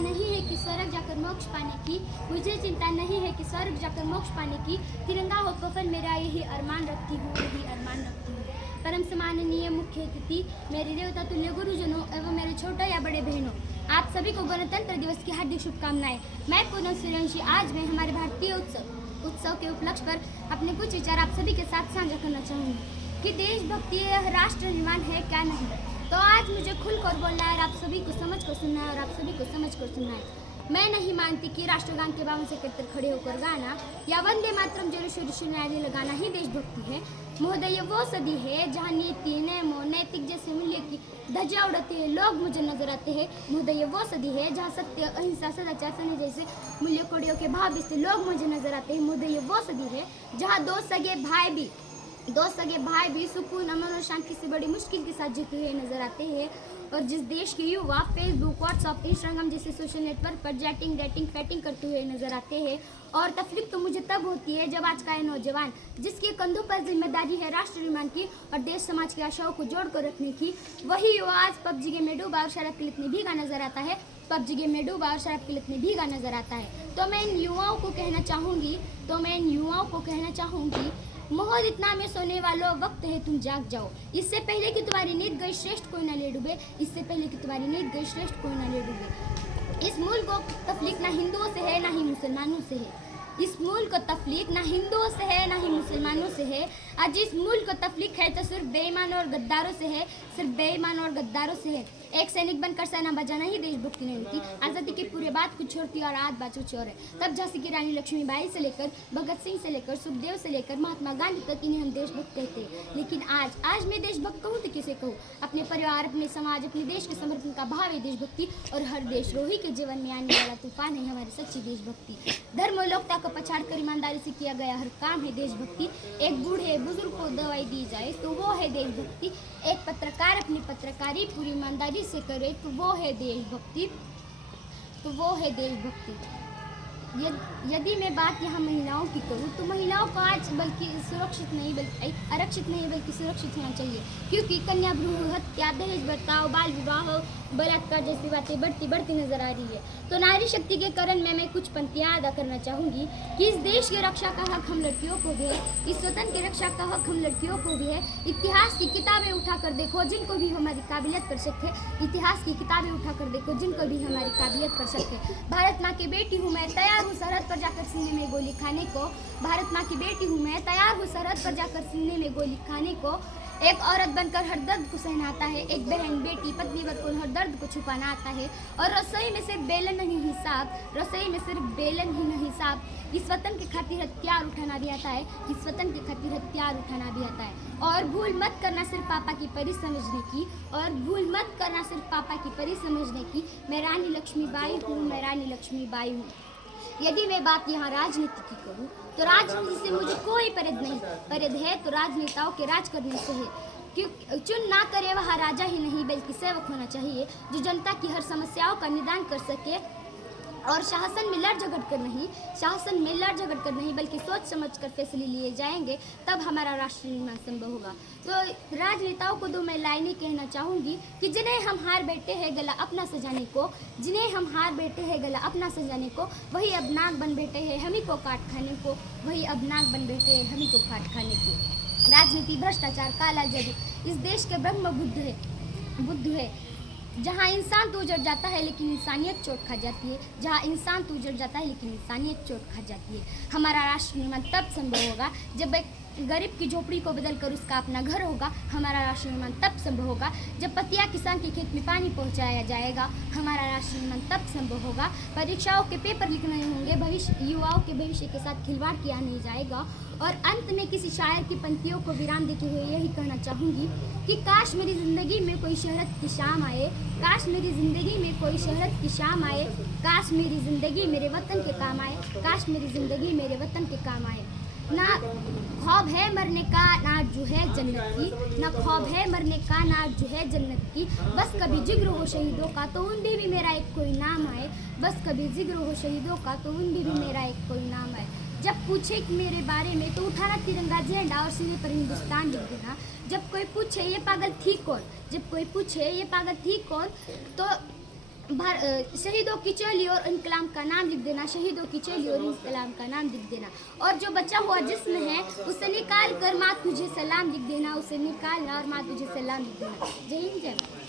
नहीं है कि स्वर्ग जाकर मोक्ष पाने की, मुझे चिंता नहीं है कि स्वर्ग जाकर मोक्ष पाने की, तिरंगा हो कफन मेरा यही अरमान रखती हूँ, यही अरमान रखती हूँ। परम सम्माननीय मुख्य अतिथि, मेरे देवता तुल्य गुरुजनों एवं मेरे छोटे या बड़े बहनों, आप सभी को गणतंत्र दिवस की हार्दिक शुभकामनाएं। मैं पूनम सूर्यवंशी आज मैं हमारे भारतीय उत्सव के उपलक्ष्य पर अपने कुछ विचार आप सभी के साथ साझा करना चाहूँगी कि देशभक्ति राष्ट्र निर्माण है क्या नहीं। तो आज मुझे खुलकर बोलना है और आप सभी को समझ कर सुनना है और आप सभी को समझ कर सुनना है। मैं नहीं मानती कि राष्ट्रगान के 52 से इकहत्तर खड़े होकर गाना या वंदे मातरम जरूर शुरू सुनाने लगाना ही देशभक्ति है। महोदय, ये वो सदी है जहाँ नीति नियमों नैतिक जैसे मूल्य की ध्वजा उड़ाते हैं लोग मुझे नजर आते हैं। महोदय, ये वो सदी है जहाँ सत्य अहिंसा सदाचार सने जैसे मूल्य कोड़ियों के भाव बेचते लोग मुझे नजर आते हैं। महोदय, ये वो सदी है जहाँ दो सगे भाई भी सुकून अमन और शांति से बड़ी मुश्किल के साथ जीते हुए नजर आते हैं। और जिस देश के युवा फेसबुक व्हाट्सअप इंस्टाग्राम जैसे सोशल नेटवर्क पर चैटिंग डेटिंग फैटिंग करते हुए नजर आते हैं। और तफलीक तो मुझे तब होती है जब आज का ये नौजवान जिसके कंधों पर जिम्मेदारी है राष्ट्र निर्माण की और देश समाज की आशाओं को जोड़ कर रखने की, वही युवा आज पबजी गेम में डूबा और शराब की लत में भीगा नजर आता है। पबजी गेम में डूबा और शराब की लत में भीगा नजर आता है। तो मैं इन युवाओं को कहना चाहूँगी मोहर इतना में सोने वालों, वक्त है तुम जाग जाओ। इससे पहले कि तुम्हारी नींद गई श्रेष्ठ कोई न ले डूबे, इससे पहले कि तुम्हारी नींद गई श्रेष्ठ कोई न ले डूबे। इस मुल्क को तफलीक ना हिंदुओं से है ना ही मुसलमानों से है। इस मुल्क को तफलीक ना हिंदुओं से है ना ही मुसलमानों से है। आज इस मुल्क को तफलीक है तो सिर्फ बेईमान और गद्दारों से है, सिर्फ बेईमान और गद्दारों से है। एक सैनिक बनकर सेना बजाना ही देशभक्ति नहीं होती। आज़ादी की पूरी बात कुछ और थी और आज बात कुछ और है। तब झांसी की रानी लक्ष्मीबाई से लेकर भगत सिंह से लेकर सुखदेव से लेकर महात्मा गांधी तक इन्हें हम देशभक्त कहते हैं। लेकिन आज मैं देशभक्त कहूँ तो किसे कहूँ? अपने परिवार, अपने समाज, अपने देश के समर्पण का भाव है देशभक्ति। और हर देशद्रोही के जीवन में आने वाला तूफान है हमारी सच्ची देशभक्ति। धर्म और लोकता को पछाड़ कर ईमानदारी से किया गया हर काम है देशभक्ति। एक बूढ़े बुजुर्ग को दवाई दी जाए तो वो है देशभक्ति। एक पत्रकार अपनी पत्रकारी पूरी ईमानदारी से करे तो वो है देशभक्ति, तो वो है देशभक्ति। यदि मैं बात यहाँ महिलाओं की करूँ तो महिलाओं को आज बल्कि सुरक्षित नहीं बल्कि आरक्षित नहीं बल्कि सुरक्षित होना चाहिए, क्योंकि कन्या भ्रूण हत्या, दहेज बर्ताव, बाल विवाह, बलात्कार जैसी बातें बढ़ती नजर आ रही है। तो नारी शक्ति के कारण मैं कुछ पंक्तियाँ अदा करना चाहूँगी कि इस देश की रक्षा का हक हम लड़कियों को भी है, इस वतन की रक्षा का हक हम लड़कियों को भी है। इतिहास की किताबें उठाकर देखो जिनको भी हमारी काबिलियत पर शक है, इतिहास की किताबें उठाकर देखो जिनको भी हमारी काबिलियत पर शक है। भारत माँ की बेटी हूँ मैं, तैयार हूँ सरहद पर जाकर सीने में गोली खाने को। भारत माँ की बेटी हूँ मैं, तैयार हूँ सरहद पर जाकर सीने में गोली खाने को। एक औरत बनकर हर दर्द को सहना आता है, एक बहन बेटी पत्नी बनकर हर दर्द को छुपाना आता है। और रसोई में सिर्फ बेलन नहीं हिसाब, रसोई में सिर्फ बेलन ही नहीं हिसाब, इस वतन के खातिर हथियार उठाना भी आता है, इस वतन के खातिर हथियार उठाना भी आता है। और भूल मत करना सिर्फ पापा की परी समझने की, और भूल मत करना सिर्फ पापा की परी समझने की। मैं रानी लक्ष्मीबाई हूँ, मैं रानी लक्ष्मीबाई हूँ। यदि मैं बात यहाँ राजनीति की करूँ तो राजनीति से मुझे कोई परिध नहीं, परिध है तो राजनेताओं के राज करने से है। क्यों चुन ना करे वह राजा ही नहीं बल्कि सेवक होना चाहिए, जो जनता की हर समस्याओं का निदान कर सके और शासन में लड़ झगड़ कर नहीं बल्कि सोच समझ कर फैसले लिए जाएंगे, तब हमारा राष्ट्र निर्माण संभव होगा। तो राजनेताओं को दो मैं लाइनें कहना चाहूँगी कि जिन्हें हम हार बैठे हैं गला अपना सजाने को, जिन्हें हम हार बैठे हैं गला अपना सजाने को, वही अब नाक बन बैठे हैं हमी को काट खाने को, वही अब नाक बन बैठे हैं हमी को काट खाने को। राजनीति, भ्रष्टाचार, काला जादू इस देश के ब्रह्म बुद्ध है। जहाँ इंसान तो उजड़ जाता है लेकिन इंसानियत चोट खा जाती है, जहाँ इंसान तो उजड़ जाता है लेकिन इंसानियत चोट खा जाती है। हमारा राष्ट्र निर्माण तब संभव होगा जब एक गरीब की झोपड़ी को बदलकर उसका अपना घर होगा। हमारा राष्ट्र निर्माण तब संभव होगा जब पतिया किसान के खेत में पानी पहुंचाया जाएगा। हमारा राष्ट्र निर्माण तब संभव होगा। परीक्षाओं के पेपर लीक नहीं होंगे, युवाओं के भविष्य के साथ खिलवाड़ किया नहीं जाएगा। और अंत में किसी शायर की पंक्तियों को विराम देते हुए यही कहना चाहूँगी कि काश मेरी ज़िंदगी में कोई शहरत की शाम आए, काश मेरी ज़िंदगी में कोई शहरत की शाम आए, काश मेरी ज़िंदगी मेरे वतन के काम आए, काश मेरी ज़िंदगी मेरे वतन के काम आए। ना ख्वाब है मरने का ना जो है जन्नत की, ना ख्वाब है मरने का ना जो है जन्नत की, बस कभी जिक्र हो शहीदों का तो उनमें भी मेरा एक कोई नाम आए, बस कभी जिक्र हो शहीदों का तो उनमें भी मेरा एक कोई नाम आए। जब पूछे कि मेरे बारे में तो उठाना तिरंगा झंडा और सीने पर हिंदुस्तान लिख देना। जब कोई पूछे ये पागल थी कौन, जब कोई पूछे ये पागल थी कौन, तो शहीदों की चेली और इनकलाब का नाम लिख देना, शहीदों की चेली और इनकलाब का नाम लिख देना। और जो बचा हुआ जिस्म है उसे निकाल कर माँ तुझे सलाम लिख देना, उसे निकालना और माँ तुझे सलाम लिख देना। जय हिंद जय भारत।